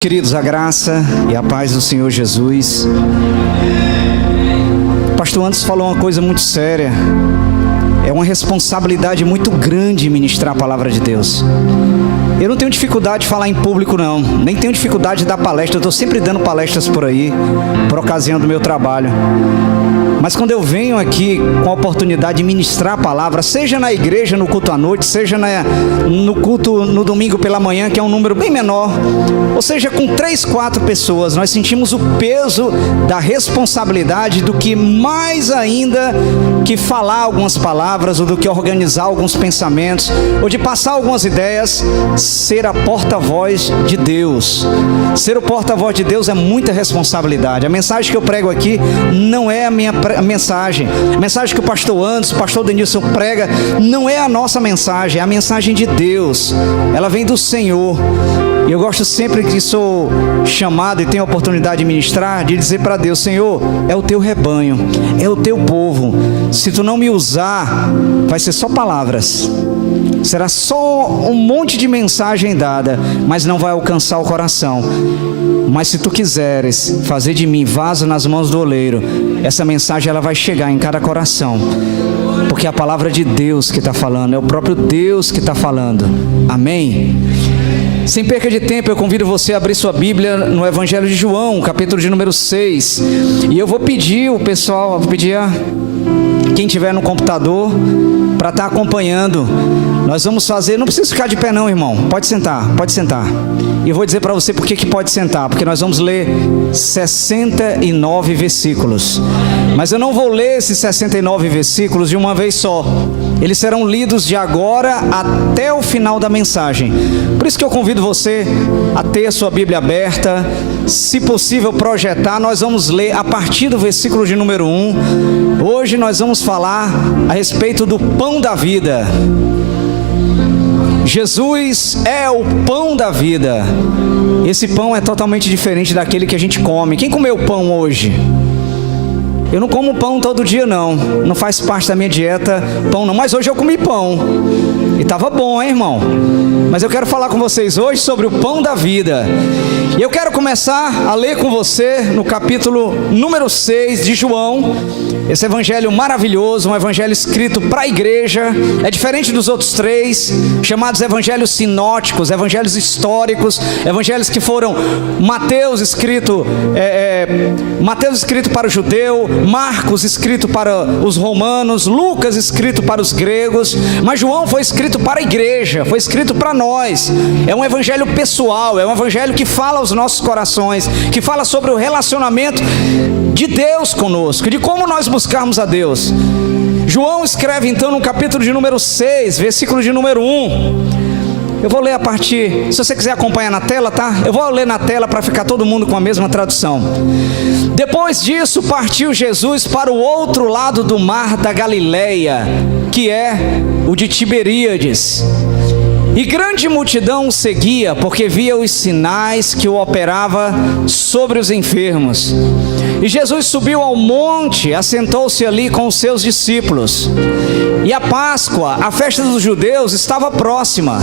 Queridos, a graça e a paz do Senhor Jesus. O pastor Anderson falou uma coisa muito séria. É uma responsabilidade muito grande ministrar a palavra de Deus. Eu não tenho dificuldade de falar em público, não. Nem tenho dificuldade de dar palestra. Eu estou sempre dando palestras por aí, por ocasião do meu trabalho. Mas quando eu venho aqui com a oportunidade de ministrar a palavra, seja na igreja, no culto à noite, seja no culto no domingo pela manhã, que é um número bem menor, ou seja, com 3, 4 pessoas, nós sentimos o peso da responsabilidade do que mais ainda que falar algumas palavras, ou do que organizar alguns pensamentos, ou de passar algumas ideias, ser a porta-voz de Deus. Ser o porta-voz de Deus é muita responsabilidade. A mensagem que eu prego aqui não é a minha mensagem. A mensagem que o pastor Anderson, o pastor Denilson prega, não é a nossa mensagem, é a mensagem de Deus. Ela vem do Senhor. E eu gosto sempre que sou chamado e tenho a oportunidade de ministrar, de dizer para Deus: Senhor, é o teu rebanho, é o teu povo. Se tu não me usar, vai ser só palavras. Será só um monte de mensagem dada, mas não vai alcançar o coração. Mas se tu quiseres fazer de mim vaso nas mãos do oleiro, essa mensagem ela vai chegar em cada coração. Porque é a palavra de Deus que está falando, é o próprio Deus que está falando. Amém? Sem perca de tempo, eu convido você a abrir sua Bíblia no Evangelho de João, capítulo de número 6. E eu vou pedir o pessoal, vou pedir a quem tiver no computador para estar acompanhando. Nós vamos fazer, não precisa ficar de pé não, irmão, pode sentar, pode sentar. E eu vou dizer para você por que pode sentar, porque nós vamos ler 69 versículos. Mas eu não vou ler esses 69 versículos de uma vez só. Eles serão lidos de agora até o final da mensagem. Por isso que eu convido você a ter a sua Bíblia aberta. Se possível projetar, nós vamos ler a partir do versículo de número 1. Hoje nós vamos falar a respeito do pão da vida. Jesus é o pão da vida. Esse pão é totalmente diferente daquele que a gente come. Quem comeu pão hoje? Eu não como pão todo dia não. Não faz parte da minha dieta pão não. Mas hoje eu comi pão. E estava bom, hein, irmão? Mas eu quero falar com vocês hoje sobre o pão da vida. E eu quero começar a ler com você no capítulo número 6 de João. Esse evangelho maravilhoso, um evangelho escrito para a igreja. É diferente dos outros 3, chamados evangelhos sinóticos, evangelhos históricos, evangelhos que foram Mateus escrito para o judeu, Marcos escrito para os romanos, Lucas escrito para os gregos, mas João foi escrito para a igreja, foi escrito para nós. É um evangelho pessoal, é um evangelho que fala aos nossos corações, que fala sobre o relacionamento de Deus conosco, de como nós buscarmos a Deus. João escreve então no capítulo de número 6, versículo de número 1. Eu vou ler a partir, se você quiser acompanhar na tela, tá? Eu vou ler na tela para ficar todo mundo com a mesma tradução. Depois disso partiu Jesus para o outro lado do mar da Galileia, que é o de Tiberíades. E grande multidão o seguia, porque via os sinais que o operava sobre os enfermos. E Jesus subiu ao monte, assentou-se ali com os seus discípulos. E a Páscoa, a festa dos judeus, estava próxima.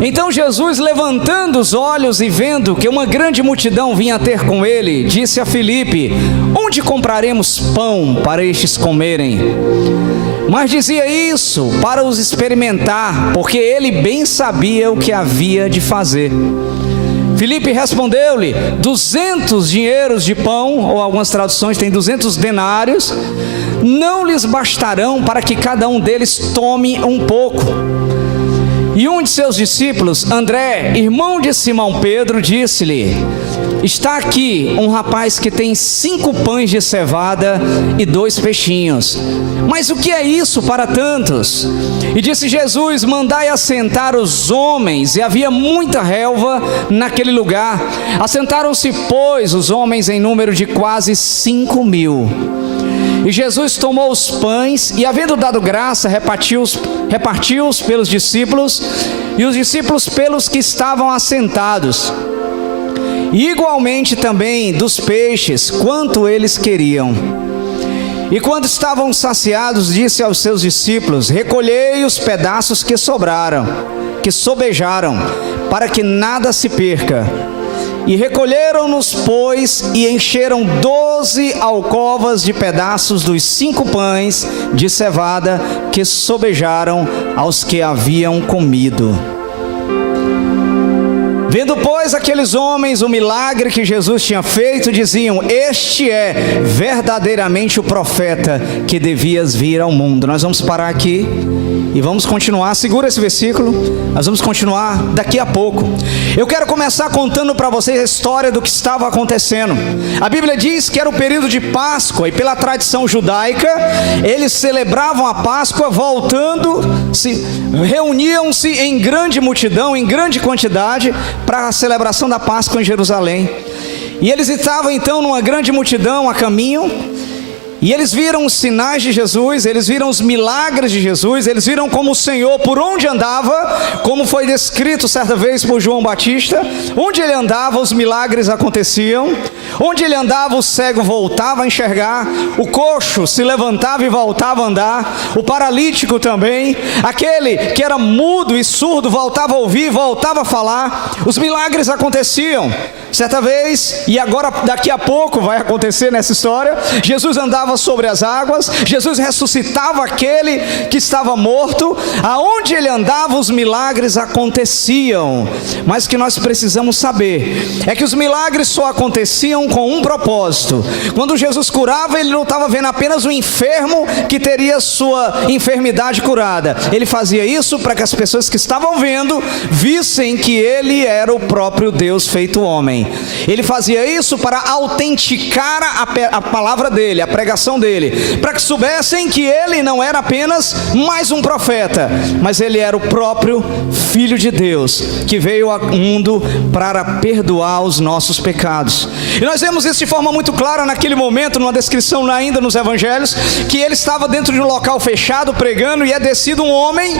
Então Jesus, levantando os olhos e vendo que uma grande multidão vinha ter com ele, disse a Filipe: onde compraremos pão para estes comerem? Mas dizia isso para os experimentar, porque ele bem sabia o que havia de fazer. Filipe respondeu-lhe: 200 dinheiros de pão, ou algumas traduções têm 200 denários, não lhes bastarão para que cada um deles tome um pouco. E um de seus discípulos, André, irmão de Simão Pedro, disse-lhe: está aqui um rapaz que tem 5 pães de cevada e 2 peixinhos. Mas o que é isso para tantos? E disse Jesus: mandai assentar os homens. E havia muita relva naquele lugar. Assentaram-se, pois, os homens em número de quase 5.000. E Jesus tomou os pães e, havendo dado graça, repartiu-os pelos discípulos, e os discípulos pelos que estavam assentados. E igualmente também dos peixes, quanto eles queriam. E quando estavam saciados, disse aos seus discípulos: recolhei os pedaços que sobraram, que sobejaram, para que nada se perca. E recolheram-nos, pois, e encheram 12 alcovas de pedaços dos 5 pães de cevada que sobejaram aos que haviam comido. Vendo, pois, aqueles homens o milagre que Jesus tinha feito, diziam: este é verdadeiramente o profeta que devias vir ao mundo. Nós vamos parar aqui e vamos continuar. Segura esse versículo, nós vamos continuar daqui a pouco. Eu quero começar contando para vocês a história do que estava acontecendo. A Bíblia diz que era o período de Páscoa, e pela tradição judaica, eles celebravam a Páscoa reuniam-se em grande multidão, em grande quantidade, para a celebração da Páscoa em Jerusalém. E eles estavam então numa grande multidão a caminho, e eles viram os sinais de Jesus, eles viram os milagres de Jesus, eles viram como o Senhor, por onde andava, como foi descrito certa vez por João Batista, onde ele andava os milagres aconteciam, onde ele andava o cego voltava a enxergar, o coxo se levantava e voltava a andar, o paralítico também, aquele que era mudo e surdo voltava a ouvir, voltava a falar, os milagres aconteciam. Certa vez, e agora daqui a pouco vai acontecer nessa história, Jesus andava sobre as águas, Jesus ressuscitava aquele que estava morto, aonde ele andava os milagres aconteciam. Mas o que nós precisamos saber é que os milagres só aconteciam com um propósito. Quando Jesus curava, ele não estava vendo apenas o enfermo que teria sua enfermidade curada, ele fazia isso para que as pessoas que estavam vendo vissem que ele era o próprio Deus feito homem. Ele fazia isso para autenticar a palavra dele, a pregação dele, para que soubessem que ele não era apenas mais um profeta, mas ele era o próprio Filho de Deus, que veio ao mundo para perdoar os nossos pecados. E nós vemos isso de forma muito clara naquele momento, numa descrição ainda nos evangelhos, que ele estava dentro de um local fechado pregando, e é descido um homem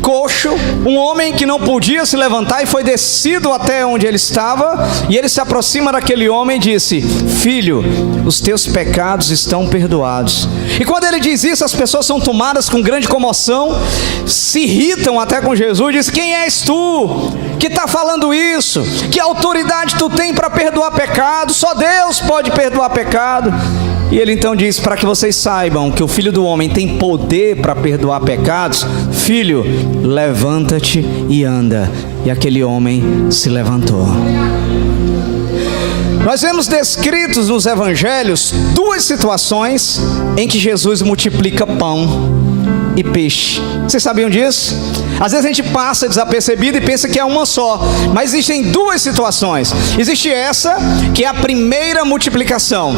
coxo, um homem que não podia se levantar, e foi descido até onde ele estava, e ele se aproxima daquele homem e disse: filho, os teus pecados estão perdoados. E quando ele diz isso, as pessoas são tomadas com grande comoção, se irritam até com Jesus, diz: quem és tu que está falando isso? Que autoridade tu tem para perdoar pecado? Só Deus pode perdoar pecado. E ele então diz: para que vocês saibam que o Filho do Homem tem poder para perdoar pecados, filho, levanta-te e anda. E aquele homem se levantou. Nós vemos descritos nos evangelhos 2 situações em que Jesus multiplica pão e peixe. Vocês sabiam disso? Às vezes a gente passa desapercebido e pensa que é uma só, mas existem 2 situações. Existe essa, que é a primeira multiplicação,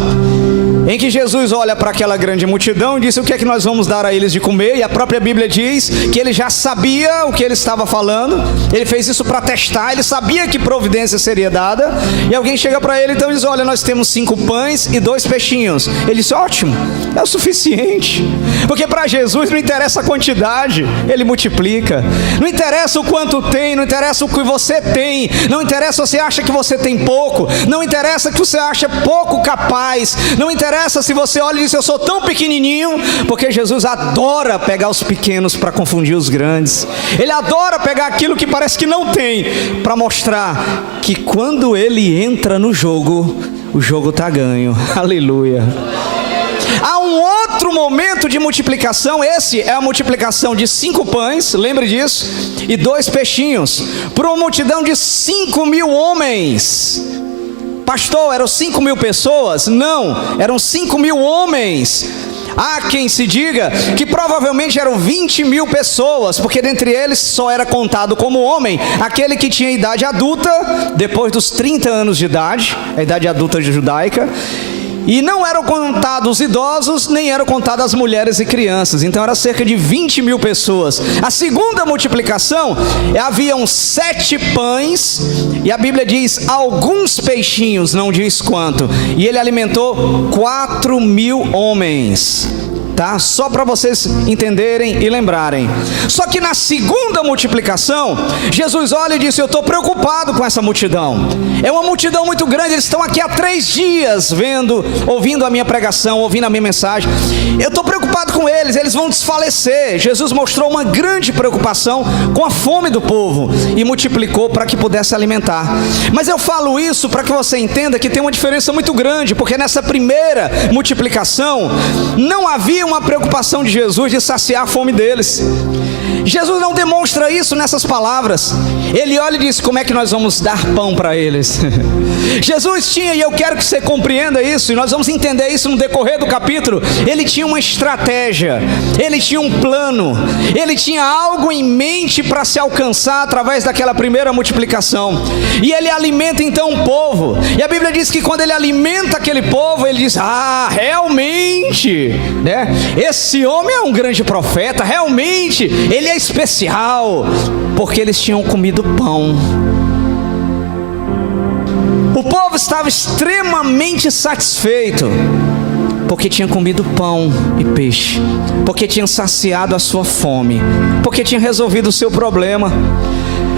em que Jesus olha para aquela grande multidão e disse: o que é que nós vamos dar a eles de comer? E a própria Bíblia diz que ele já sabia o que ele estava falando, ele fez isso para testar, ele sabia que providência seria dada. E alguém chega para ele então e diz: olha, nós temos 5 pães e 2 peixinhos. Ele disse: ótimo, é o suficiente, porque para Jesus não interessa a quantidade, ele multiplica. Não interessa o quanto tem, não interessa o que você tem, não interessa se você acha que você tem pouco, não interessa que você acha pouco capaz, não interessa se você olha e diz: eu sou tão pequenininho, porque Jesus adora pegar os pequenos para confundir os grandes. Ele adora pegar aquilo que parece que não tem, para mostrar que quando ele entra no jogo, o jogo está ganho. Aleluia. Há um outro momento de multiplicação, esse é a multiplicação de 5 pães, lembre disso, e 2 peixinhos, por uma multidão de 5.000 homens. Pastor, eram 5.000 pessoas? Não, eram 5.000 homens. Há quem se diga que provavelmente eram 20.000 pessoas, porque dentre eles só era contado como homem aquele que tinha idade adulta, depois dos 30 anos de idade, a idade adulta judaica. E não eram contados idosos, nem eram contadas as mulheres e crianças. Então era cerca de 20.000 pessoas. A segunda multiplicação, haviam 7 pães, e a Bíblia diz alguns peixinhos, não diz quanto. E ele alimentou 4.000 homens. tá? Só para vocês entenderem e lembrarem. Só que na segunda multiplicação, Jesus olha e diz: eu estou preocupado com essa multidão. É uma multidão muito grande, eles estão aqui há 3 dias ouvindo a minha pregação, ouvindo a minha mensagem. Eu estou preocupado com eles, eles vão desfalecer. Jesus mostrou uma grande preocupação com a fome do povo e multiplicou para que pudesse alimentar. Mas eu falo isso para que você entenda que tem uma diferença muito grande, porque nessa primeira multiplicação não havia uma preocupação de Jesus de saciar a fome deles. Jesus não demonstra isso nessas palavras. Ele olha e diz: como é que nós vamos dar pão para eles? Jesus tinha, e eu quero que você compreenda isso, e nós vamos entender isso no decorrer do capítulo. Ele tinha uma estratégia, ele tinha um plano, ele tinha algo em mente para se alcançar através daquela primeira multiplicação. E ele alimenta então o povo, e a Bíblia diz que quando ele alimenta aquele povo, ele diz: ah, realmente, né? Esse homem é um grande profeta, realmente, ele é especial, porque eles tinham comido pão. O povo estava extremamente satisfeito, porque tinha comido pão e peixe, porque tinha saciado a sua fome, porque tinha resolvido o seu problema.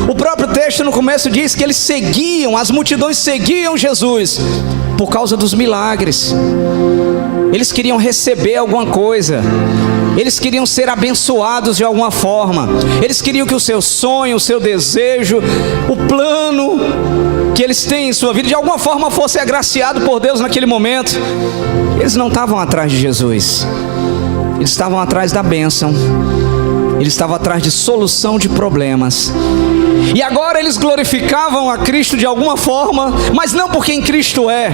O próprio texto no começo diz que eles seguiam, as multidões seguiam Jesus por causa dos milagres. Eles queriam receber alguma coisa, eles queriam ser abençoados de alguma forma, eles queriam que o seu sonho, o seu desejo, o plano que eles têm em sua vida, de alguma forma fosse agraciado por Deus naquele momento. Eles não estavam atrás de Jesus, eles estavam atrás da bênção, eles estavam atrás de solução de problemas. E agora eles glorificavam a Cristo de alguma forma, mas não por quem Cristo é.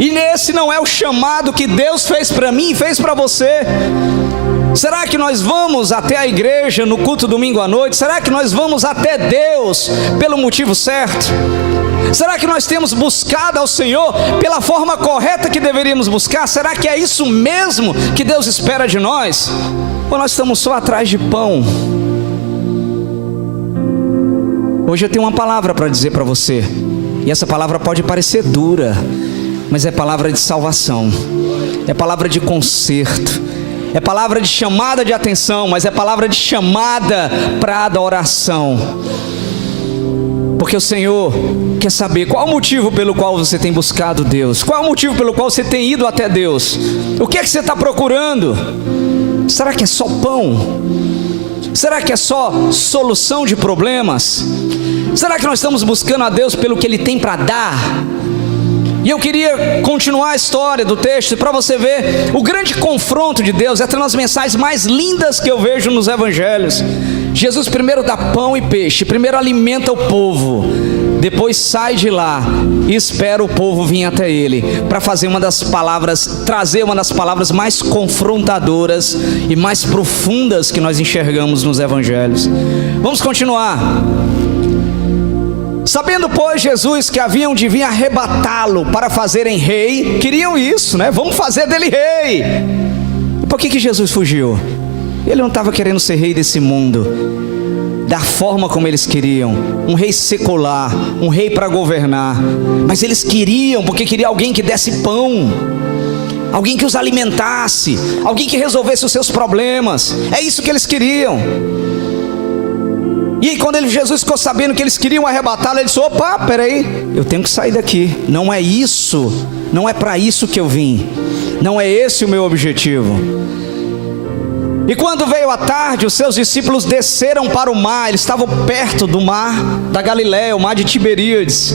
E esse não é o chamado que Deus fez para mim e fez para você. Será que nós vamos até a igreja no culto domingo à noite? Será que nós vamos até Deus pelo motivo certo? Será que nós temos buscado ao Senhor pela forma correta que deveríamos buscar? Será que é isso mesmo que Deus espera de nós? Ou nós estamos só atrás de pão? Hoje eu tenho uma palavra para dizer para você, e essa palavra pode parecer dura, mas é palavra de salvação, é palavra de conserto, é palavra de chamada de atenção, mas é palavra de chamada para adoração. Porque o Senhor quer saber qual o motivo pelo qual você tem buscado Deus, qual o motivo pelo qual você tem ido até Deus. O que é que você está procurando? Será que é só pão? Será que é só solução de problemas? Será que nós estamos buscando a Deus pelo que Ele tem para dar? E eu queria continuar a história do texto para você ver o grande confronto de Deus. Essa é uma das mensagens mais lindas que eu vejo nos evangelhos. Jesus primeiro dá pão e peixe, primeiro alimenta o povo, depois sai de lá e espera o povo vir até ele para fazer trazer uma das palavras mais confrontadoras e mais profundas que nós enxergamos nos evangelhos. Vamos continuar. Sabendo, pois, Jesus que haviam de vir arrebatá-lo para fazerem rei, queriam isso, né? Vamos fazer dele rei. E por que Jesus fugiu? Ele não estava querendo ser rei desse mundo, da forma como eles queriam, um rei secular, um rei para governar. Mas eles queriam, porque queria alguém que desse pão, alguém que os alimentasse, alguém que resolvesse os seus problemas. É isso que eles queriam. E aí quando Jesus ficou sabendo que eles queriam arrebatá-lo, ele disse: opa, peraí, eu tenho que sair daqui. Não é isso, não é para isso que eu vim, não é esse o meu objetivo. E quando veio a tarde, os seus discípulos desceram para o mar. Eles estavam perto do mar da Galileia, o mar de Tiberíades.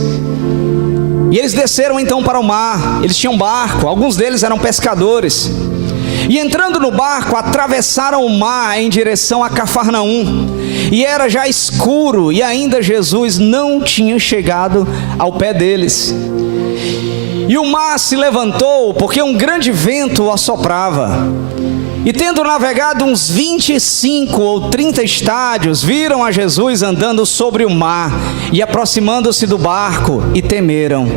E eles desceram então para o mar. Eles tinham barco, alguns deles eram pescadores. E entrando no barco, atravessaram o mar em direção a Cafarnaum. E era já escuro, e ainda Jesus não tinha chegado ao pé deles. E o mar se levantou, porque um grande vento o assoprava. E tendo navegado uns 25 ou 30 estádios, viram a Jesus andando sobre o mar e aproximando-se do barco, e temeram.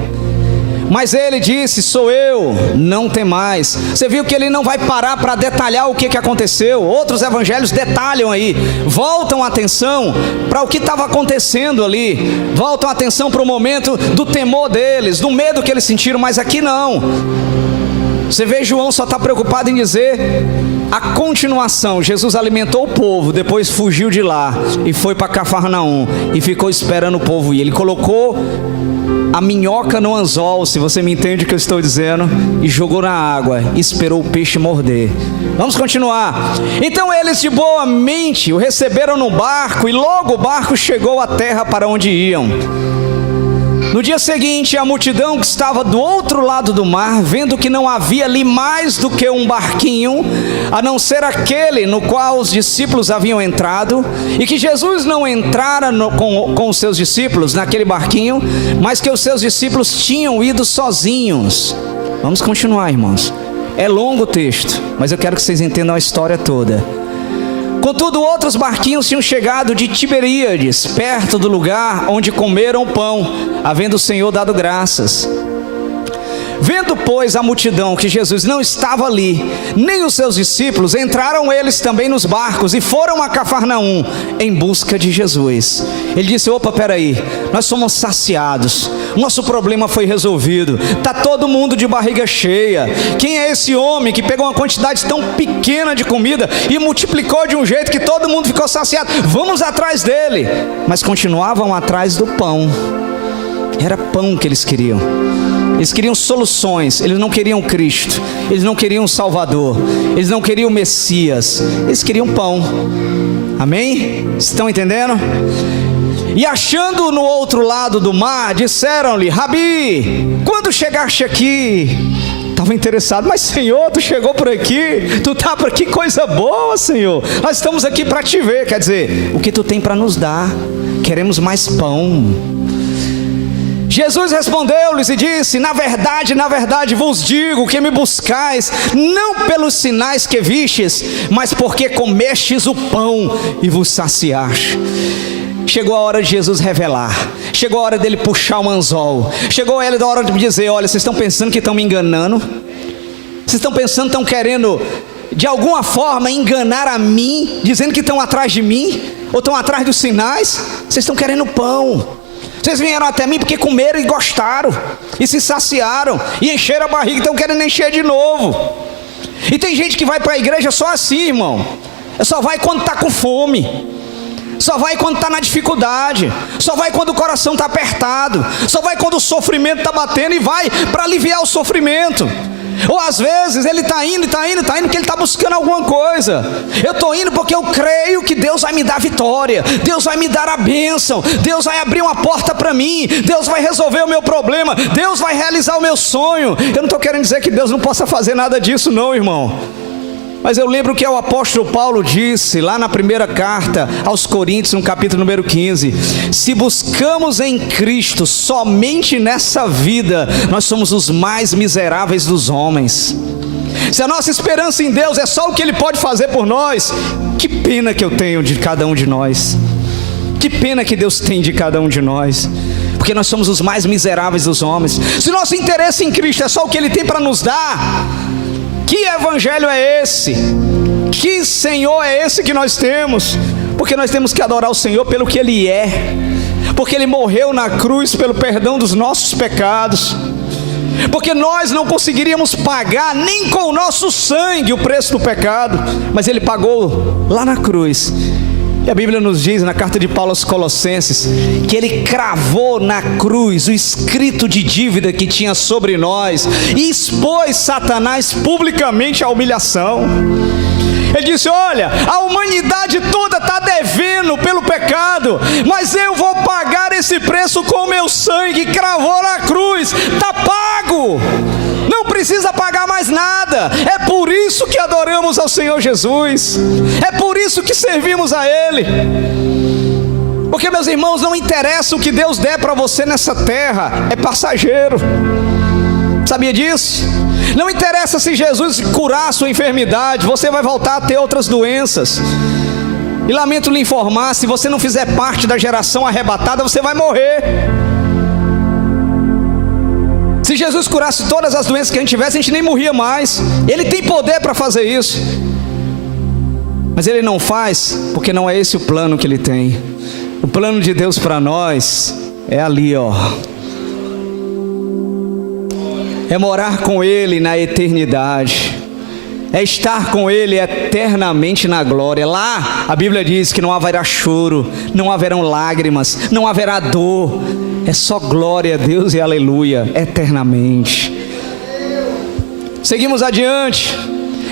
Mas ele disse: sou eu, não temais. Você viu que ele não vai parar para detalhar o que aconteceu. Outros evangelhos detalham aí, voltam a atenção para o que estava acontecendo ali, voltam a atenção para o momento do temor deles, do medo que eles sentiram. Mas aqui não. Você vê, João só está preocupado em dizer A continuação, Jesus alimentou o povo, depois fugiu de lá e foi para Cafarnaum e ficou esperando o povo ir. Ele colocou a minhoca no anzol, se você me entende o que eu estou dizendo, e jogou na água e esperou o peixe morder. Vamos continuar. Então eles de boa mente o receberam no barco e logo o barco chegou à terra para onde iam. No dia seguinte, a multidão que estava do outro lado do mar, vendo que não havia ali mais do que um barquinho, a não ser aquele no qual os discípulos haviam entrado, e que Jesus não entrara com os seus discípulos naquele barquinho, mas que os seus discípulos tinham ido sozinhos. Vamos continuar, irmãos. É longo o texto, mas eu quero que vocês entendam a história toda. Contudo, outros barquinhos tinham chegado de Tiberíades, perto do lugar onde comeram o pão, havendo o Senhor dado graças. Vendo, pois, a multidão que Jesus não estava ali, nem os seus discípulos, entraram eles também nos barcos e foram a Cafarnaum em busca de Jesus. Ele disse: opa, peraí, nós somos saciados, nosso problema foi resolvido, está todo mundo de barriga cheia. Quem é esse homem que pegou uma quantidade tão pequena de comida e multiplicou de um jeito que todo mundo ficou saciado? Vamos atrás dele. Mas continuavam atrás do pão. Era pão que eles queriam. Eles queriam soluções, eles não queriam Cristo, eles não queriam o Salvador, eles não queriam o Messias, eles queriam pão. Amém? Estão entendendo? E achando no outro lado do mar, disseram-lhe: Rabi, quando chegaste aqui? Estava interessado: mas Senhor, tu chegou por aqui, tu está por aqui, coisa boa, Senhor, nós estamos aqui para te ver. Quer dizer, o que tu tem para nos dar? Queremos mais pão. Jesus respondeu-lhes e disse: na verdade vos digo que me buscais, não pelos sinais que vistes, mas porque comestes o pão e vos saciaste. Chegou a hora de Jesus revelar, chegou a hora dele puxar o anzol, chegou a hora de me dizer: olha, vocês estão pensando que estão me enganando? Vocês estão pensando que estão querendo de alguma forma enganar a mim, dizendo que estão atrás de mim, ou estão atrás dos sinais? Vocês estão querendo pão. Vocês vieram até mim porque comeram e gostaram, e se saciaram, e encheram a barriga, estão querendo encher de novo. E tem gente que vai para a igreja só assim, irmão. Só vai quando está com fome, só vai quando está na dificuldade, só vai quando o coração está apertado, só vai quando o sofrimento está batendo e vai para aliviar o sofrimento. Ou às vezes ele está indo porque ele está buscando alguma coisa. Eu estou indo porque eu creio que Deus vai me dar vitória, Deus vai me dar a bênção, Deus vai abrir uma porta para mim, Deus vai resolver o meu problema, Deus vai realizar o meu sonho. Eu não estou querendo dizer que Deus não possa fazer nada disso não, irmão. Mas eu lembro que o apóstolo Paulo disse lá na primeira carta aos Coríntios, no capítulo número 15: se buscamos em Cristo somente nessa vida, nós somos os mais miseráveis dos homens. Se a nossa esperança em Deus é só o que Ele pode fazer por nós, que pena que eu tenho de cada um de nós, que pena que Deus tem de cada um de nós, porque nós somos os mais miseráveis dos homens. Se nosso interesse em Cristo é só o que Ele tem para nos dar, que evangelho é esse? Que Senhor é esse que nós temos? Porque nós temos que adorar o Senhor pelo que Ele é, porque Ele morreu na cruz pelo perdão dos nossos pecados, porque nós não conseguiríamos pagar nem com o nosso sangue o preço do pecado, mas Ele pagou lá na cruz. E a Bíblia nos diz na carta de Paulo aos Colossenses que Ele cravou na cruz o escrito de dívida que tinha sobre nós e expôs Satanás publicamente à humilhação. Ele disse: olha, a humanidade toda está devendo pelo pecado, mas eu vou pagar esse preço com o meu sangue. Cravou na cruz, está pago, não precisa pagar mais nada. É por isso que adoramos ao Senhor Jesus, é por isso que servimos a Ele. Porque, meus irmãos, não interessa o que Deus der para você nessa terra, é passageiro. Sabia disso? Não interessa se Jesus curar a sua enfermidade, você vai voltar a ter outras doenças. E lamento lhe informar, se você não fizer parte da geração arrebatada, você vai morrer. Se Jesus curasse todas as doenças que a gente tivesse, a gente nem morria mais. Ele tem poder para fazer isso, mas Ele não faz, porque não é esse o plano que Ele tem. O plano de Deus para nós é ali, ó. É morar com Ele na eternidade. é estar com Ele eternamente na glória. Lá a Bíblia diz que não haverá choro, não haverão lágrimas, não haverá dor. É só glória a Deus e aleluia, eternamente. Seguimos adiante.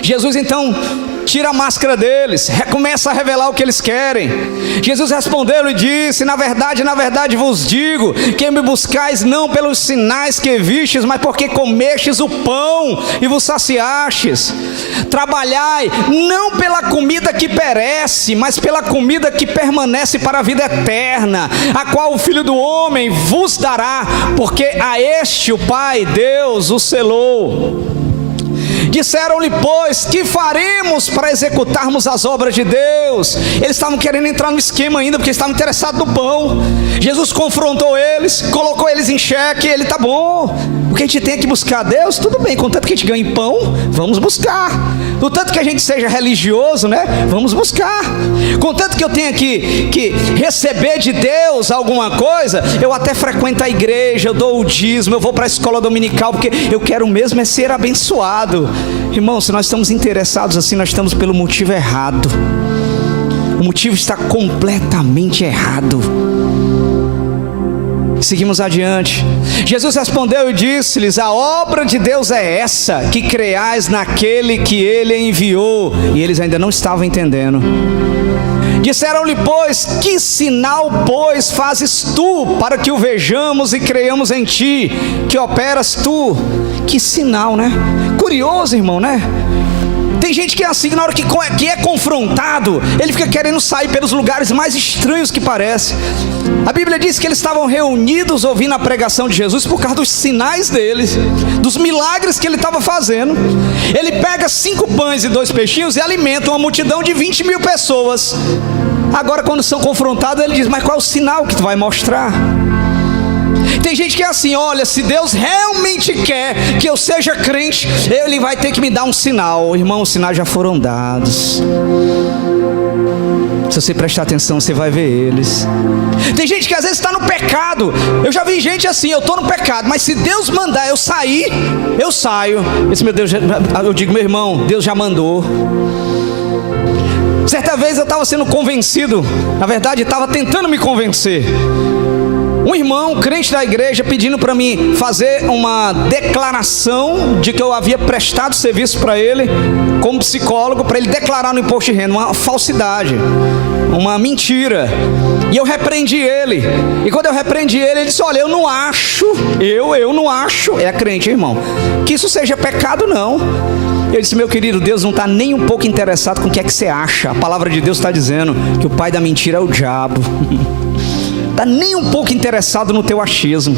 Jesus então tira a máscara deles, começa a revelar o que eles querem. Jesus respondeu e disse: na verdade vos digo, que me buscais não pelos sinais que vistes, mas porque comestes o pão e vos saciastes. Trabalhai não pela comida que perece, mas pela comida que permanece para a vida eterna, a qual o Filho do Homem vos dará, porque a este o Pai, Deus, o selou. Disseram-lhe, pois, que faremos para executarmos as obras de Deus? Eles estavam querendo entrar no esquema ainda, porque estavam interessados no pão. Jesus confrontou eles, colocou eles em xeque. Ele: tá bom, o que a gente tem é que buscar a Deus, tudo bem, contanto que a gente ganhe pão, vamos buscar. Contanto que a gente seja religioso, né? Vamos buscar. Contanto que eu tenha que receber de Deus alguma coisa, eu até frequento a igreja, eu dou o dízimo, eu vou para a escola dominical, porque eu quero mesmo é ser abençoado. Irmão, se nós estamos interessados assim, nós estamos pelo motivo errado. O motivo está completamente errado. Seguimos adiante. Jesus respondeu e disse-lhes: a obra de Deus é essa, que creiais naquele que Ele enviou. E eles ainda não estavam entendendo. Disseram-lhe, pois, que sinal, pois, fazes tu, para que o vejamos e creiamos em ti? Que operas tu? Que sinal, né? Curioso, irmão, né? Tem gente que é assim, que na hora que é confrontado, ele fica querendo sair pelos lugares mais estranhos que parece. A Bíblia diz que eles estavam reunidos ouvindo a pregação de Jesus por causa dos sinais dele, dos milagres que ele estava fazendo. Ele pega 5 pães e 2 peixinhos e alimenta uma multidão de 20.000 pessoas. Agora, quando são confrontados, ele diz: mas qual é o sinal que tu vai mostrar? Tem gente que é assim: olha, se Deus realmente quer que eu seja crente, Ele vai ter que me dar um sinal. Irmão, os sinais já foram dados. Se você prestar atenção, você vai ver eles. Tem gente que às vezes está no pecado. Eu já vi gente assim: eu estou no pecado, mas se Deus mandar eu sair, eu saio. Meu Deus, eu digo: meu irmão, Deus já mandou. Certa vez eu estava sendo convencido, na verdade estava tentando me convencer. Um irmão, crente da igreja, pedindo para mim fazer uma declaração de que eu havia prestado serviço para ele como psicólogo, para ele declarar no imposto de renda, uma falsidade, uma mentira. E eu repreendi ele. E quando eu repreendi ele, ele disse: olha, eu não acho, é crente, irmão, que isso seja pecado, não. Eu disse: meu querido, Deus não está nem um pouco interessado com o que é que você acha. A palavra de Deus está dizendo que o pai da mentira é o diabo. Está nem um pouco interessado no teu achismo.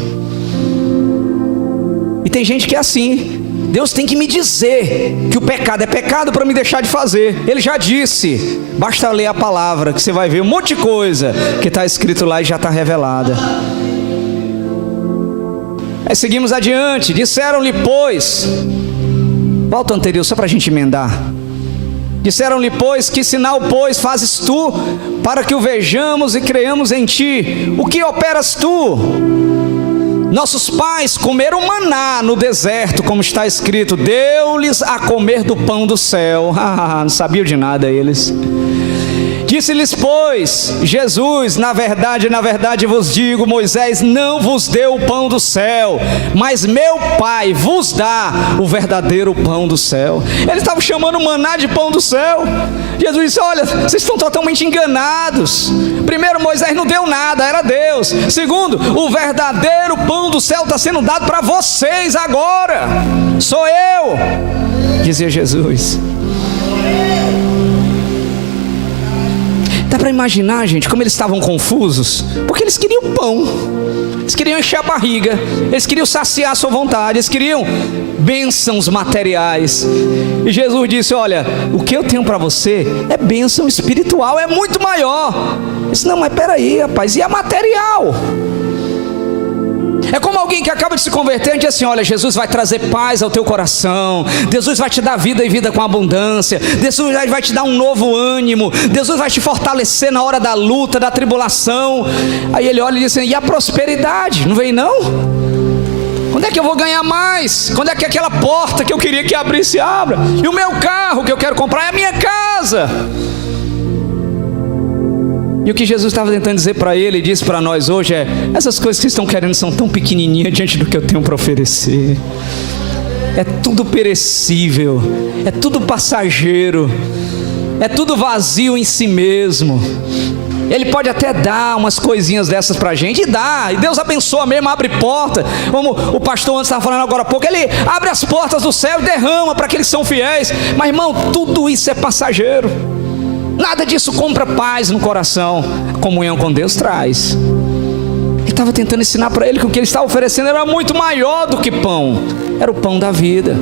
E tem gente que é assim: Deus tem que me dizer que o pecado é pecado para me deixar de fazer. Ele já disse, basta ler a palavra que você vai ver um monte de coisa que está escrito lá e já está revelada. Aí seguimos adiante. Disseram-lhe, pois, volta ao anterior só para a gente emendar. Disseram-lhe, pois, que sinal, pois, fazes tu, para que o vejamos e creiamos em ti? O que operas tu? Nossos pais comeram maná no deserto, como está escrito: deu-lhes a comer do pão do céu. Não sabiam de nada eles. Disse-lhes, pois, Jesus: na verdade vos digo, Moisés não vos deu o pão do céu, mas meu Pai vos dá o verdadeiro pão do céu. Eles estavam chamando o maná de pão do céu. Jesus disse: olha, vocês estão totalmente enganados. Primeiro, Moisés não deu nada, era Deus. Segundo, o verdadeiro pão do céu está sendo dado para vocês agora. Sou eu, dizia Jesus. Dá para imaginar, gente, como eles estavam confusos? Porque eles queriam pão, eles queriam encher a barriga, eles queriam saciar a sua vontade, eles queriam bênçãos materiais. E Jesus disse: olha, o que eu tenho para você é bênção espiritual, é muito maior. Eu disse: não, mas peraí, rapaz, e a material? É como alguém que acaba de se converter e diz assim: olha, Jesus vai trazer paz ao teu coração, Jesus vai te dar vida e vida com abundância, Jesus vai te dar um novo ânimo, Jesus vai te fortalecer na hora da luta, da tribulação. Aí ele olha e diz assim: e a prosperidade? Não vem não? é que eu vou ganhar mais? Quando é que aquela porta que eu queria que abrisse, abra? E o meu carro que eu quero comprar é a minha casa. E o que Jesus estava tentando dizer para ele e disse para nós hoje é: essas coisas que vocês estão querendo são tão pequenininhas diante do que eu tenho para oferecer. É tudo perecível, é tudo passageiro, é tudo vazio em si mesmo. Ele pode até dar umas coisinhas dessas para a gente, e dá, e Deus abençoa mesmo, abre porta, como o pastor antes estava falando agora há pouco, ele abre as portas do céu e derrama para aqueles que são fiéis. Mas irmão, tudo isso é passageiro, nada disso compra paz no coração. A comunhão com Deus traz. Ele estava tentando ensinar para ele que o que ele estava oferecendo era muito maior do que pão, era o pão da vida.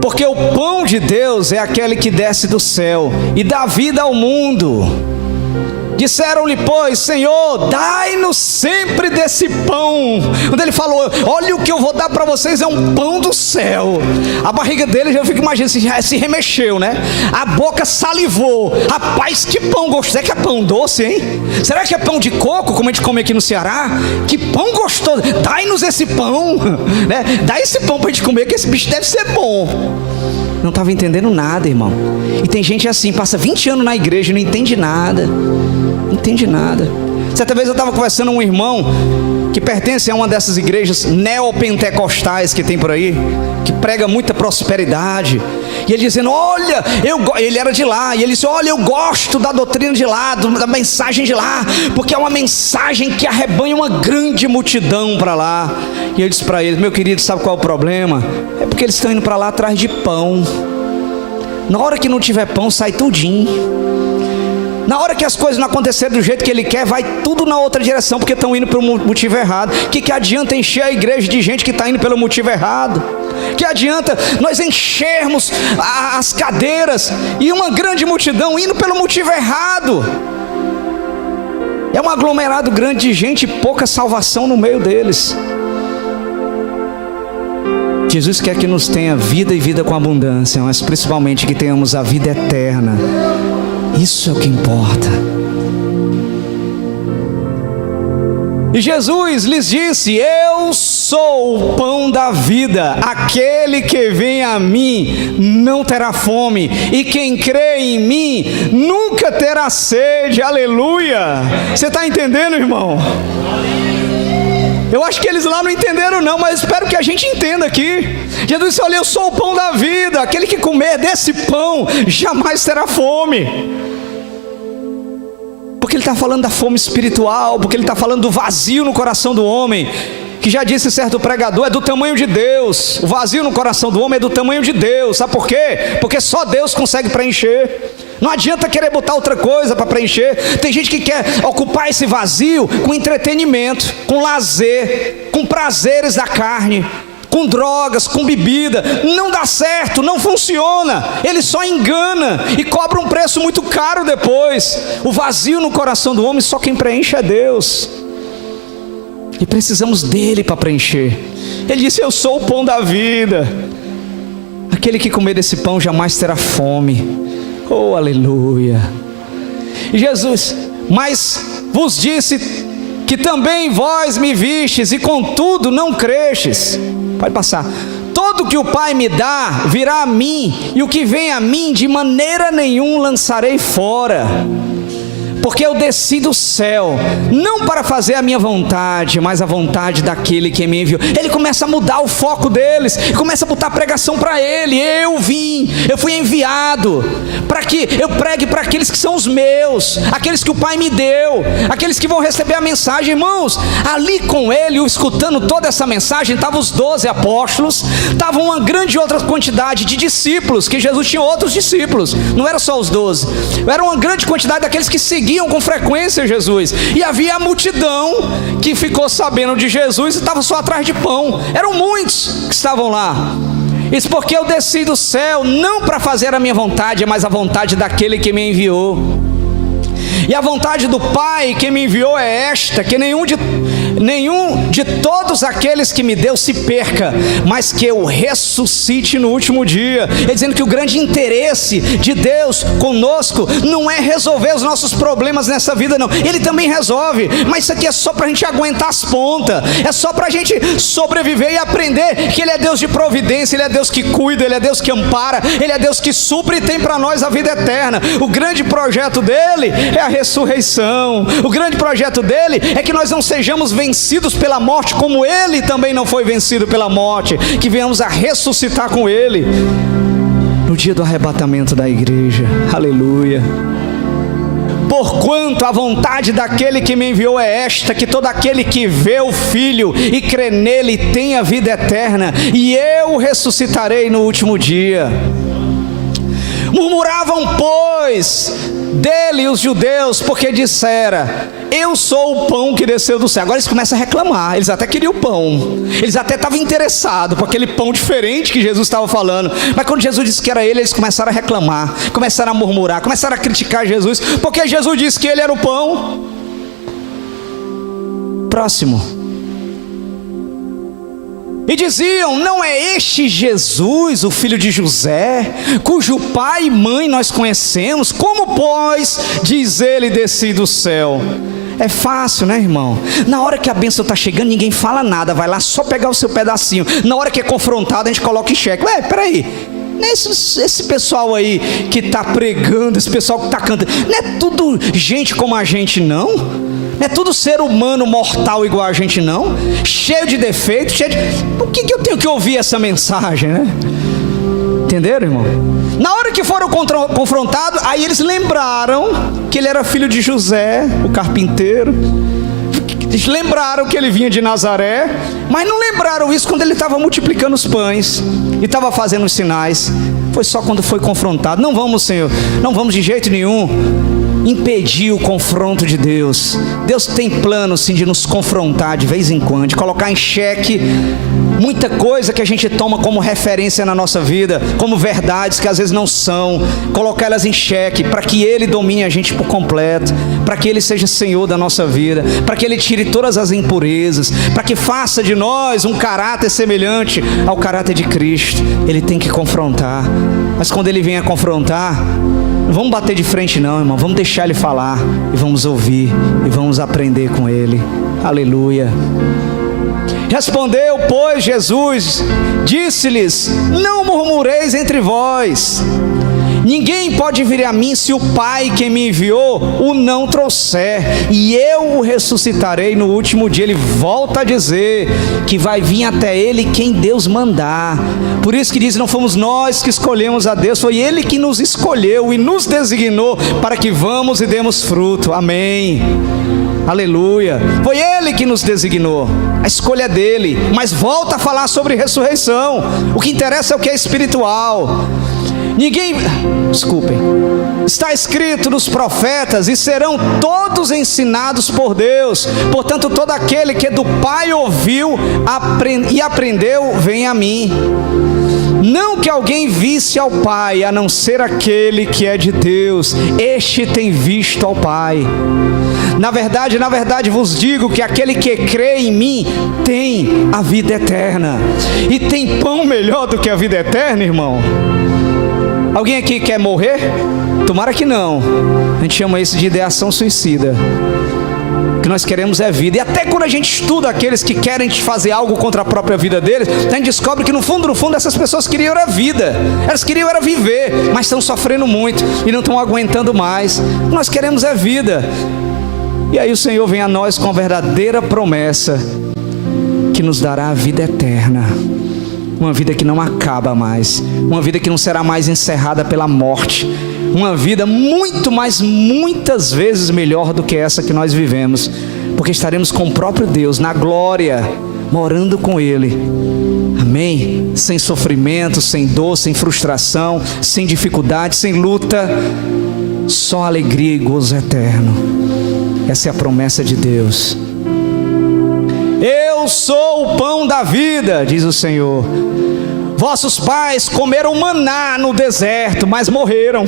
Porque o pão de Deus é aquele que desce do céu e dá vida ao mundo. Disseram-lhe, pois, Senhor, dai-nos sempre desse pão. Quando ele falou, olha, o que eu vou dar para vocês é um pão do céu, a barriga dele, já fica imaginando, se remexeu, né? A boca salivou. Rapaz, que pão gostoso. Será que é pão doce, hein? Será que é pão de coco, como a gente come aqui no Ceará? Que pão gostoso. Dai-nos esse pão, né? Dá esse pão para a gente comer, que esse bicho deve ser bom. Não estava entendendo nada, irmão. E tem gente assim, passa 20 anos na igreja e não entende nada. Não entende nada. Certa vez eu estava conversando com um irmão que pertence a uma dessas igrejas neopentecostais que tem por aí, que prega muita prosperidade. E ele dizendo, olha, ele era de lá, e ele disse, olha, eu gosto da doutrina de lá, da mensagem de lá, porque é uma mensagem que arrebanha uma grande multidão para lá. E eu disse para ele, meu querido, sabe qual é o problema? É porque eles estão indo para lá atrás de pão. Na hora que não tiver pão, sai tudinho. Na hora que as coisas não acontecerem do jeito que ele quer, vai tudo na outra direção, porque estão indo pelo motivo errado. Que adianta encher a igreja de gente que está indo pelo motivo errado? Que adianta nós enchermos as cadeiras e uma grande multidão indo pelo motivo errado? É um aglomerado grande de gente e pouca salvação no meio deles. Jesus quer que nos tenha vida e vida com abundância, mas principalmente que tenhamos a vida eterna. Isso é o que importa. E Jesus lhes disse, eu sou o pão da vida, aquele que vem a mim não terá fome, e quem crê em mim nunca terá sede. Aleluia! Você está entendendo, irmão? Eu acho que eles lá não entenderam não, mas espero que a gente entenda aqui. Jesus disse, olha, eu sou o pão da vida, aquele que comer desse pão jamais terá fome. Porque ele está falando da fome espiritual, porque ele está falando do vazio no coração do homem, que já disse certo pregador, é do tamanho de Deus. O vazio no coração do homem é do tamanho de Deus. Sabe por quê? Porque só Deus consegue preencher. Não adianta querer botar outra coisa para preencher. Tem gente que quer ocupar esse vazio com entretenimento, com lazer, com prazeres da carne, com drogas, com bebida. Não dá certo, não funciona. Ele só engana e cobra um preço muito caro depois. O vazio no coração do homem, só quem preenche é Deus. E precisamos dele para preencher. Ele disse, eu sou o pão da vida. Aquele que comer desse pão jamais terá fome. Oh, aleluia. E Jesus, mas vos disse que também vós me vistes, e contudo não crestes. Pode passar. Todo que o Pai me dá virá a mim, e o que vem a mim de maneira nenhuma lançarei fora. Porque eu desci do céu, não para fazer a minha vontade, mas a vontade daquele que me enviou. Ele começa a mudar o foco deles, começa a botar pregação para ele. Eu fui enviado para que eu pregue para aqueles que são os meus, aqueles que o Pai me deu, aqueles que vão receber a mensagem. Irmãos, ali com ele, escutando toda essa mensagem, estavam os 12 apóstolos, estava uma grande outra quantidade de discípulos, que Jesus tinha outros discípulos, não era só os 12, era uma grande quantidade daqueles que seguiam com frequência Jesus, e havia a multidão que ficou sabendo de Jesus e estava só atrás de pão. Eram muitos que estavam lá. Isso porque eu desci do céu não para fazer a minha vontade, mas a vontade daquele que me enviou. E a vontade do Pai que me enviou é esta, que nenhum de nenhum de todos aqueles que me deu se perca, mas que eu ressuscite no último dia. Ele dizendo que o grande interesse de Deus conosco não é resolver os nossos problemas nessa vida, não. Ele também resolve, mas isso aqui é só para a gente aguentar as pontas, é só para a gente sobreviver e aprender que Ele é Deus de providência, Ele é Deus que cuida, Ele é Deus que ampara, Ele é Deus que supre e tem para nós a vida eterna. O grande projeto dele é a ressurreição. O grande projeto dele é que nós não sejamos vencidos pela morte, como ele também não foi vencido pela morte, que venhamos a ressuscitar com ele no dia do arrebatamento da igreja. Aleluia. Porquanto a vontade daquele que me enviou é esta, que todo aquele que vê o Filho e crê nele tenha vida eterna, e eu o ressuscitarei no último dia. Murmuravam, pois, dele os judeus, porque dissera: eu sou o pão que desceu do céu. Agora eles começam a reclamar. Eles até queriam o pão, eles até estavam interessados por aquele pão diferente que Jesus estava falando. Mas quando Jesus disse que era ele, eles começaram a reclamar, começaram a murmurar, começaram a criticar Jesus, porque Jesus disse que ele era o pão. Próximo. E diziam: não é este Jesus, o filho de José, cujo pai e mãe nós conhecemos? Como, pois, diz ele, desci do céu? É fácil, né, irmão? Na hora que a bênção está chegando, ninguém fala nada, vai lá só pegar o seu pedacinho. Na hora que é confrontado, a gente coloca em xeque. Ué, peraí, esse pessoal aí que está pregando, esse pessoal que está cantando, não é tudo gente como a gente, não? Não é tudo ser humano mortal igual a gente, não? Cheio de defeitos, cheio de... Por que eu tenho que ouvir essa mensagem, né? Entenderam, irmão? Na hora que foram confrontados, aí eles lembraram que ele era filho de José, o carpinteiro. Eles lembraram que ele vinha de Nazaré, mas não lembraram isso quando ele estava multiplicando os pães e estava fazendo os sinais. Foi só quando foi confrontado. Não vamos, Senhor, não vamos de jeito nenhum impedir o confronto de Deus. Deus tem plano sim de nos confrontar de vez em quando, de colocar em xeque muita coisa que a gente toma como referência na nossa vida, como verdades que às vezes não são, colocar elas em xeque, para que Ele domine a gente por completo, para que Ele seja Senhor da nossa vida, para que Ele tire todas as impurezas, para que faça de nós um caráter semelhante ao caráter de Cristo. Ele tem que confrontar, mas quando Ele vem a confrontar, não vamos bater de frente não, irmão, vamos deixar Ele falar, e vamos ouvir, e vamos aprender com Ele. Aleluia. Respondeu, pois, Jesus, disse-lhes: não murmureis entre vós. Ninguém pode vir a mim se o Pai que me enviou o não trouxer, e eu o ressuscitarei no último dia. Ele volta a dizer que vai vir até ele quem Deus mandar. Por isso que diz: não fomos nós que escolhemos a Deus, foi Ele que nos escolheu e nos designou para que vamos e demos fruto. Amém. Aleluia. Foi Ele que nos designou, a escolha é dele. Mas volta a falar sobre ressurreição. O que interessa é o que é espiritual. Está escrito nos profetas: e serão todos ensinados por Deus. Portanto, todo aquele que do Pai ouviu e aprendeu, vem a mim. Não que alguém visse ao Pai, a não ser aquele que é de Deus. Este tem visto ao Pai. Na verdade vos digo que aquele que crê em mim tem a vida eterna. E tem pão melhor do que a vida eterna, irmão? Alguém aqui quer morrer? Tomara que não. A gente chama isso de ideação suicida. O que nós queremos é vida. E até quando a gente estuda aqueles que querem fazer algo contra a própria vida deles, a gente descobre que no fundo essas pessoas queriam era vida. Elas queriam era viver, mas estão sofrendo muito e não estão aguentando mais. O que nós queremos é vida. E aí o Senhor vem a nós com a verdadeira promessa que nos dará a vida eterna. Uma vida que não acaba mais, uma vida que não será mais encerrada pela morte, uma vida muitas vezes melhor do que essa que nós vivemos, porque estaremos com o próprio Deus na glória, morando com Ele. Amém? Sem sofrimento, sem dor, sem frustração, sem dificuldade, sem luta, só alegria e gozo eterno. Essa é a promessa de Deus. Eu sou o pão da vida, diz o Senhor. Vossos pais comeram maná no deserto, mas morreram.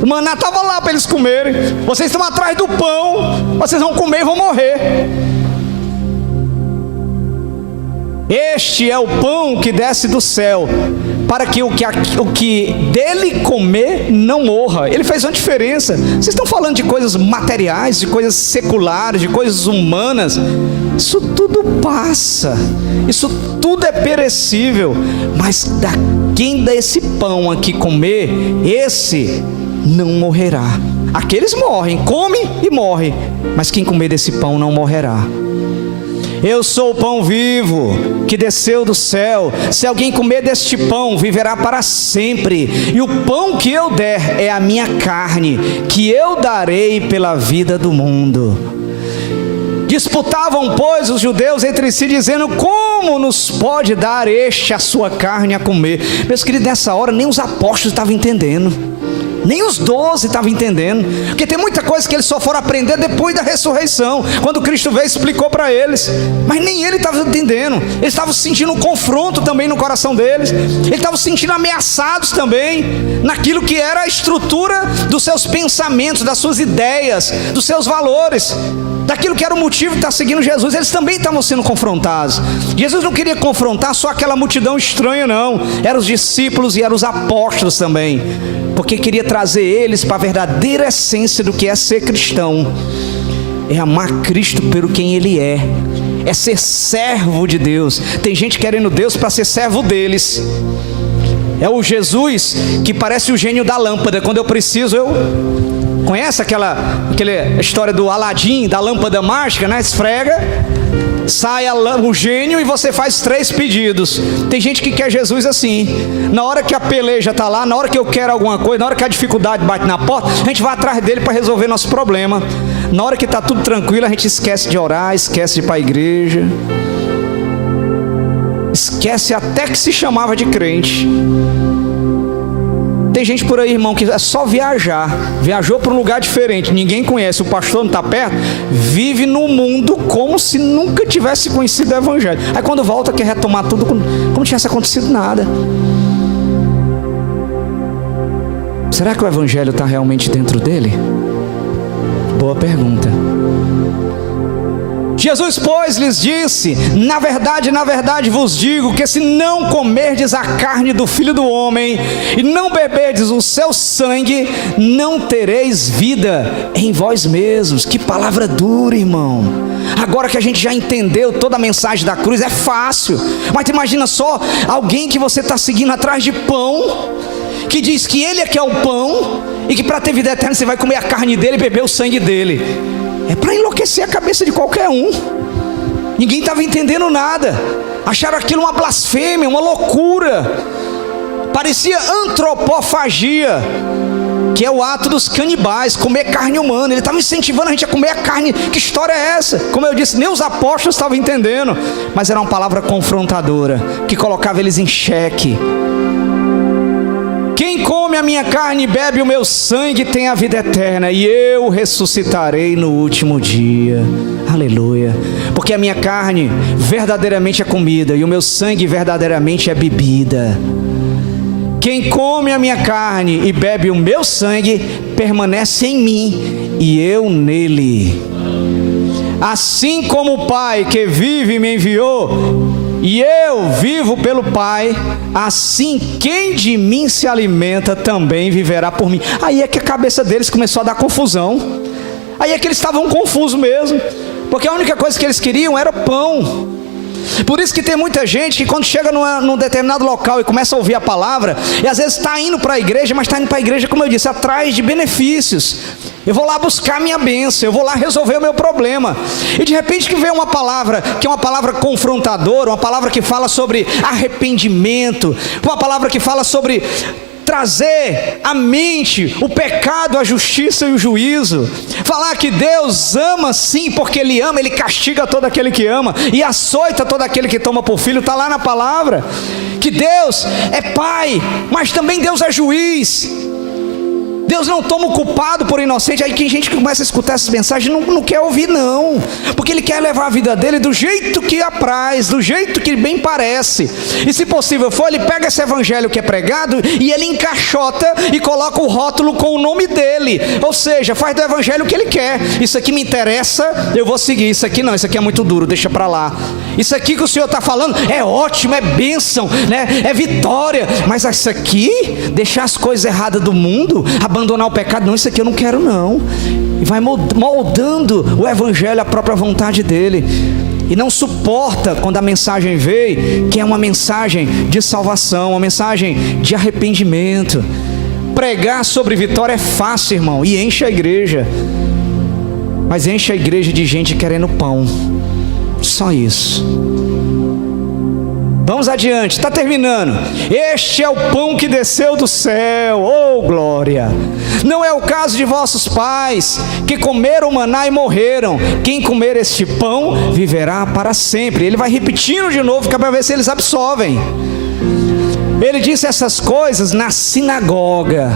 O maná estava lá para eles comerem. Vocês estão atrás do pão, vocês vão comer e vão morrer. Este é o pão que desce do céu, para que o que dele comer não morra. Ele fez uma diferença. Vocês estão falando de coisas materiais, de coisas seculares, de coisas humanas. Isso tudo passa, isso tudo é perecível. Mas quem dá esse pão aqui comer, esse não morrerá. Aqueles morrem, comem e morrem, mas quem comer desse pão não morrerá. Eu sou o pão vivo que desceu do céu. Se alguém comer deste pão, viverá para sempre. E o pão que eu der é a minha carne, que eu darei pela vida do mundo. Disputavam, pois, os judeus entre si, dizendo: como nos pode dar este a sua carne a comer? Meus queridos, nessa hora nem os apóstolos estavam entendendo. Nem os 12 estavam entendendo, porque tem muita coisa que eles só foram aprender depois da ressurreição, quando Cristo veio e explicou para eles, mas nem ele estava entendendo. Eles estavam sentindo um confronto também no coração deles, eles estavam se sentindo ameaçados também, naquilo que era a estrutura dos seus pensamentos, das suas ideias, dos seus valores, daquilo que era o motivo de estar seguindo Jesus. Eles também estavam sendo confrontados. Jesus não queria confrontar só aquela multidão estranha, não, eram os discípulos e eram os apóstolos também, porque queria trazer eles para a verdadeira essência do que é ser cristão. É amar Cristo pelo quem Ele é ser servo de Deus. Tem gente querendo Deus para ser servo deles. É o Jesus que parece o gênio da lâmpada. Quando eu preciso, conhece aquela história do Aladim, da lâmpada mágica, né? Esfrega, sai o gênio e você faz 3 pedidos. Tem gente que quer Jesus assim. Na hora que a peleja está lá, na hora que eu quero alguma coisa, na hora que a dificuldade bate na porta, a gente vai atrás dele para resolver nosso problema. Na hora que está tudo tranquilo, a gente esquece de orar, esquece de ir para a igreja, esquece até que se chamava de crente. Tem gente por aí, irmão, que é só viajou para um lugar diferente, ninguém conhece, o pastor não está perto, vive no mundo como se nunca tivesse conhecido o evangelho. Aí quando volta quer retomar tudo como não tivesse acontecido nada. Será que o evangelho está realmente dentro dele? Boa pergunta. Jesus, pois, lhes disse: na verdade vos digo, que se não comerdes a carne do Filho do Homem, e não beberdes o seu sangue, não tereis vida em vós mesmos. Que palavra dura, irmão. Agora que a gente já entendeu toda a mensagem da cruz, é fácil. Mas imagina só, alguém que você está seguindo atrás de pão, que diz que ele é que é o pão, e que para ter vida eterna você vai comer a carne dele e beber o sangue dele. É para enlouquecer a cabeça de qualquer um. Ninguém estava entendendo nada. Acharam aquilo uma blasfêmia, uma loucura. Parecia antropofagia, que é o ato dos canibais, comer carne humana. Ele estava incentivando a gente a comer a carne. Que história é essa? Como eu disse, nem os apóstolos estavam entendendo. Mas era uma palavra confrontadora, que colocava eles em xeque. Quem come a minha carne e bebe o meu sangue tem a vida eterna, e eu ressuscitarei no último dia. Aleluia. Porque a minha carne verdadeiramente é comida, e o meu sangue verdadeiramente é bebida. Quem come a minha carne e bebe o meu sangue permanece em mim, e eu nele. Assim como o Pai que vive me enviou, e eu vivo pelo Pai, assim quem de mim se alimenta também viverá por mim. Aí é que a cabeça deles começou a dar confusão. Aí é que eles estavam confusos mesmo, porque a única coisa que eles queriam era pão. Por isso que tem muita gente que quando chega num determinado local e começa a ouvir a palavra, e às vezes está indo para a igreja, mas está indo para a igreja, como eu disse, atrás de benefícios. Eu vou lá buscar minha bênção, eu vou lá resolver o meu problema. E de repente que vem uma palavra, que é uma palavra confrontadora, uma palavra que fala sobre arrependimento, uma palavra que fala sobre trazer à mente o pecado, a justiça e o juízo. Falar que Deus ama sim, porque Ele ama, Ele castiga todo aquele que ama e açoita todo aquele que toma por filho. Está lá na palavra que Deus é Pai, mas também Deus é juiz. Deus não toma o culpado por inocente. Aí que gente que começa a escutar essas mensagens não quer ouvir não, porque ele quer levar a vida dele do jeito que apraz, do jeito que bem parece. E se possível for, ele pega esse evangelho que é pregado e ele encaixota e coloca o rótulo com o nome dele, ou seja, faz do evangelho o que ele quer. Isso aqui me interessa, eu vou seguir. Isso aqui não, isso aqui é muito duro, deixa para lá. Isso aqui que o Senhor está falando é ótimo, é bênção, né? É vitória. Mas isso aqui, deixar as coisas erradas do mundo, abandonar o pecado, não, isso aqui eu não quero não. E vai moldando o evangelho à própria vontade dele. E não suporta quando a mensagem veio, que é uma mensagem de salvação, uma mensagem de arrependimento. Pregar sobre vitória é fácil, irmão, e enche a igreja. Mas enche a igreja de gente querendo pão. Só isso. Vamos adiante, está terminando. Este é o pão que desceu do céu, oh glória. Não é o caso de vossos pais, que comeram maná e morreram. Quem comer este pão, viverá para sempre. Ele vai repetindo de novo, para ver se eles absorvem. Ele disse essas coisas na sinagoga,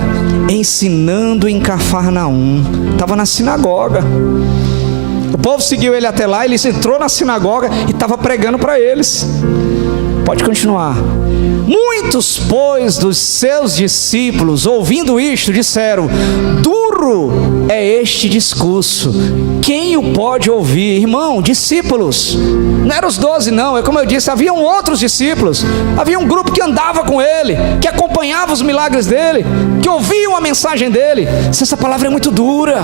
ensinando em Cafarnaum. Estava na sinagoga. O povo seguiu ele até lá, ele entrou na sinagoga e estava pregando para eles. Pode continuar. Muitos, pois, dos seus discípulos, ouvindo isto, disseram: duro é este discurso, quem o pode ouvir? Irmão, discípulos, não eram os 12 não, é como eu disse, haviam outros discípulos, havia um grupo que andava com ele, que acompanhava os milagres dele, que ouviam a mensagem dele. Essa palavra é muito dura,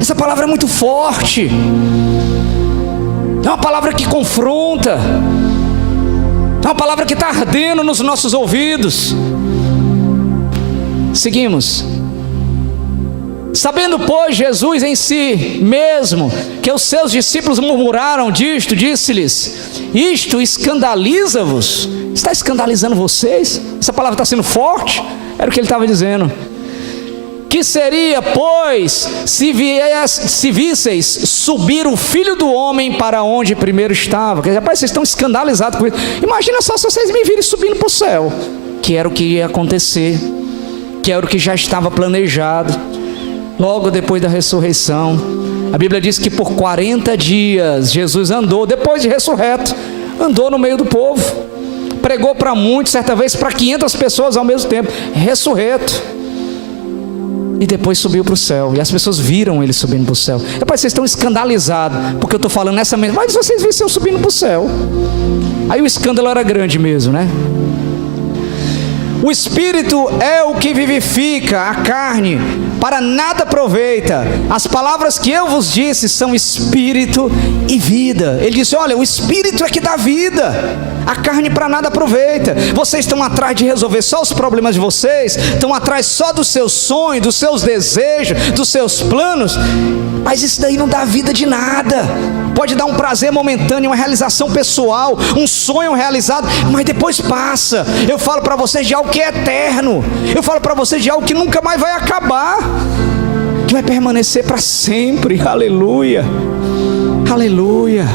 essa palavra é muito forte, é uma palavra que confronta, é uma palavra que está ardendo nos nossos ouvidos. Seguimos. Sabendo, pois, Jesus em si mesmo que os seus discípulos murmuraram disto, disse-lhes: isto escandaliza-vos? Está escandalizando vocês? Essa palavra está sendo forte? Era o que ele estava dizendo. Que seria, pois, se visseis subir o Filho do Homem para onde primeiro estava? Quer dizer, rapaz, vocês estão escandalizados com isso. Imagina só se vocês me virem subindo para o céu, que era o que ia acontecer, que era o que já estava planejado, logo depois da ressurreição. A Bíblia diz que por 40 dias Jesus andou, depois de ressurreto, andou no meio do povo, pregou para muitos, certa vez para 500 pessoas ao mesmo tempo, ressurreto. E depois subiu para o céu. E as pessoas viram ele subindo para o céu. Rapaz, vocês estão escandalizados porque eu estou falando nessa mesma. Mas vocês viram eu subindo para o céu. Aí o escândalo era grande mesmo, né? O Espírito é o que vivifica, a carne para nada aproveita. As palavras que eu vos disse são Espírito e vida. Ele disse: olha, o Espírito é que dá vida, a carne para nada aproveita. Vocês estão atrás de resolver só os problemas de vocês, estão atrás só dos seus sonhos, dos seus desejos, dos seus planos, mas isso daí não dá vida de nada. Pode dar um prazer momentâneo, uma realização pessoal, um sonho realizado, mas depois passa. Eu falo para vocês de algo que é eterno, eu falo para vocês de algo que nunca mais vai acabar, que vai permanecer para sempre. Aleluia, aleluia.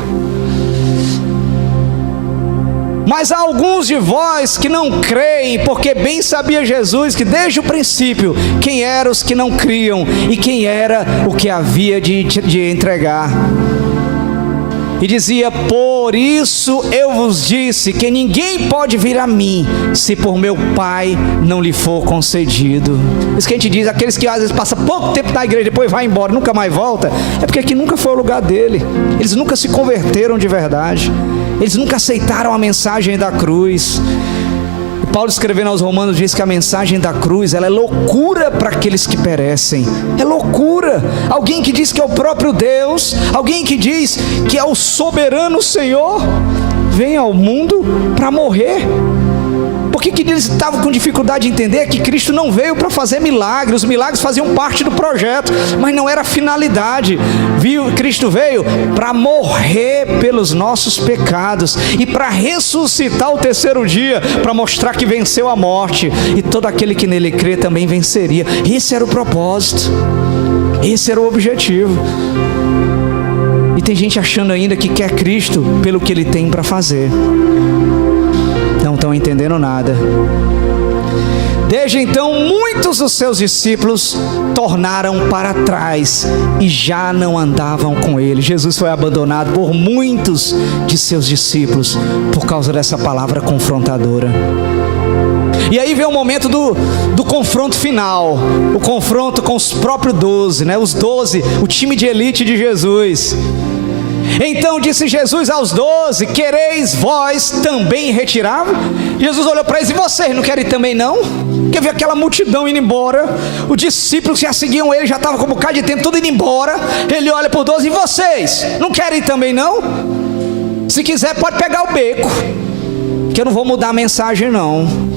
Mas há alguns de vós que não creem, porque bem sabia Jesus que desde o princípio quem eram os que não criam e quem era o que havia de entregar. E dizia: por isso eu vos disse que ninguém pode vir a mim se por meu Pai não lhe for concedido. Isso que a gente diz, aqueles que às vezes passam pouco tempo na igreja, depois vai embora, nunca mais volta, é porque aqui nunca foi o lugar dele. Eles nunca se converteram de verdade, eles nunca aceitaram a mensagem da cruz. Paulo, escrevendo aos Romanos, diz que a mensagem da cruz, ela é loucura para aqueles que perecem. É loucura. Alguém que diz que é o próprio Deus, alguém que diz que é o soberano Senhor, vem ao mundo para morrer. Por que eles estavam com dificuldade de entender que Cristo não veio para fazer milagres? Os milagres faziam parte do projeto, mas não era a finalidade. Cristo veio para morrer pelos nossos pecados e para ressuscitar o terceiro dia, para mostrar que venceu a morte, e todo aquele que nele crê também venceria. Esse era o propósito, esse era o objetivo. E tem gente achando ainda que quer Cristo pelo que ele tem para fazer. Não estão entendendo nada. Desde então, muitos dos seus discípulos tornaram para trás e já não andavam com ele. Jesus foi abandonado por muitos de seus discípulos por causa dessa palavra confrontadora. E aí vem o momento do confronto final, o confronto com os próprios 12, né? Os 12, o time de elite de Jesus. Então disse Jesus aos 12: quereis vós também retirar? Jesus olhou para eles: e vocês não querem também não? Quer ver aquela multidão indo embora, os discípulos que já seguiam ele, já estavam com um bocado de tempo, tudo indo embora. Ele olha para os 12: e vocês não querem também não? Se quiser pode pegar o beco, que eu não vou mudar a mensagem não.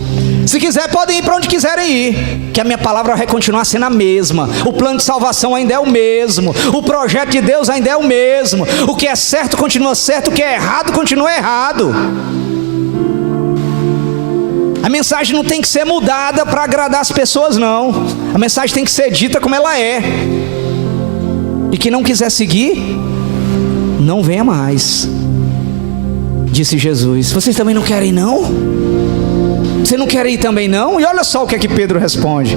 Se quiser podem ir para onde quiserem ir, que a minha palavra vai continuar sendo a mesma. O plano de salvação ainda é o mesmo, o projeto de Deus ainda é o mesmo. O que é certo continua certo, o que é errado continua errado. A mensagem não tem que ser mudada para agradar as pessoas não. A mensagem tem que ser dita como ela é. E quem não quiser seguir, não venha mais, disse Jesus. Vocês também não querem não? Você não quer ir também não? E olha só o que é que Pedro responde.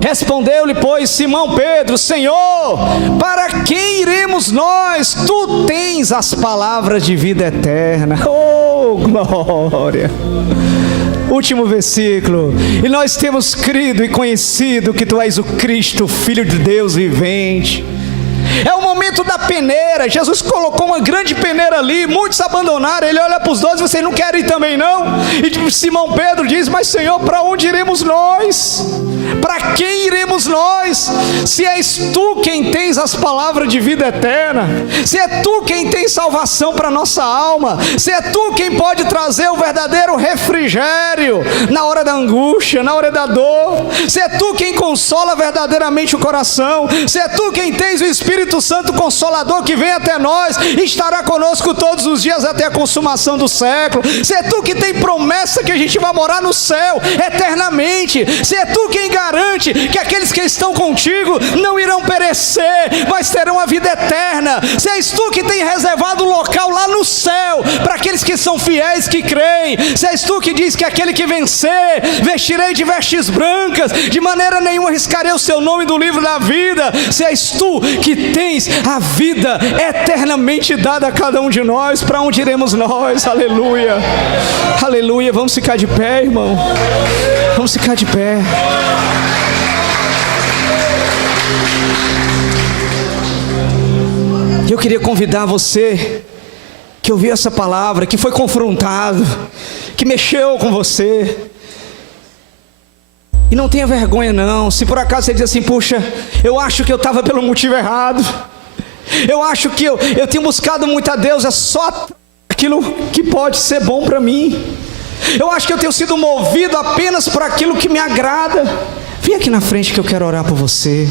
Respondeu-lhe, pois, Simão Pedro: Senhor, para quem iremos nós? Tu tens as palavras de vida eterna. Oh, glória! Último versículo: e nós temos crido e conhecido que tu és o Cristo, Filho de Deus vivente. É o momento da peneira. Jesus colocou uma grande peneira ali, muitos abandonaram. Ele olha para os 12: vocês não querem também não? E Simão Pedro diz: mas Senhor, para onde iremos nós? Para quem iremos nós? Se és tu quem tens as palavras de vida eterna, se é tu quem tem salvação para nossa alma, se é tu quem pode trazer o verdadeiro refrigério na hora da angústia, na hora da dor, se é tu quem consola verdadeiramente o coração, se é tu quem tens o Espírito Santo Consolador que vem até nós e estará conosco todos os dias até a consumação do século, se é tu que tem promessa que a gente vai morar no céu eternamente, se é tu quem garante que aqueles que estão contigo não irão perecer, mas terão a vida eterna, se és tu que tem reservado um local lá no céu para aqueles que são fiéis, que creem, se és tu que diz que aquele que vencer, vestirei de vestes brancas, de maneira nenhuma riscarei o seu nome do livro da vida, se és tu que tens a vida eternamente dada a cada um de nós, para onde iremos nós? Aleluia, aleluia. Vamos ficar de pé, irmão, vamos ficar de pé. Eu queria convidar você que ouviu essa palavra, que foi confrontado, que mexeu com você, e não tenha vergonha não. Se por acaso você diz assim: puxa, eu acho que eu estava pelo motivo errado, eu acho que eu tenho buscado muito a Deus, é só aquilo que pode ser bom para mim, eu acho que eu tenho sido movido apenas por aquilo que me agrada. Vem aqui na frente que eu quero orar por você.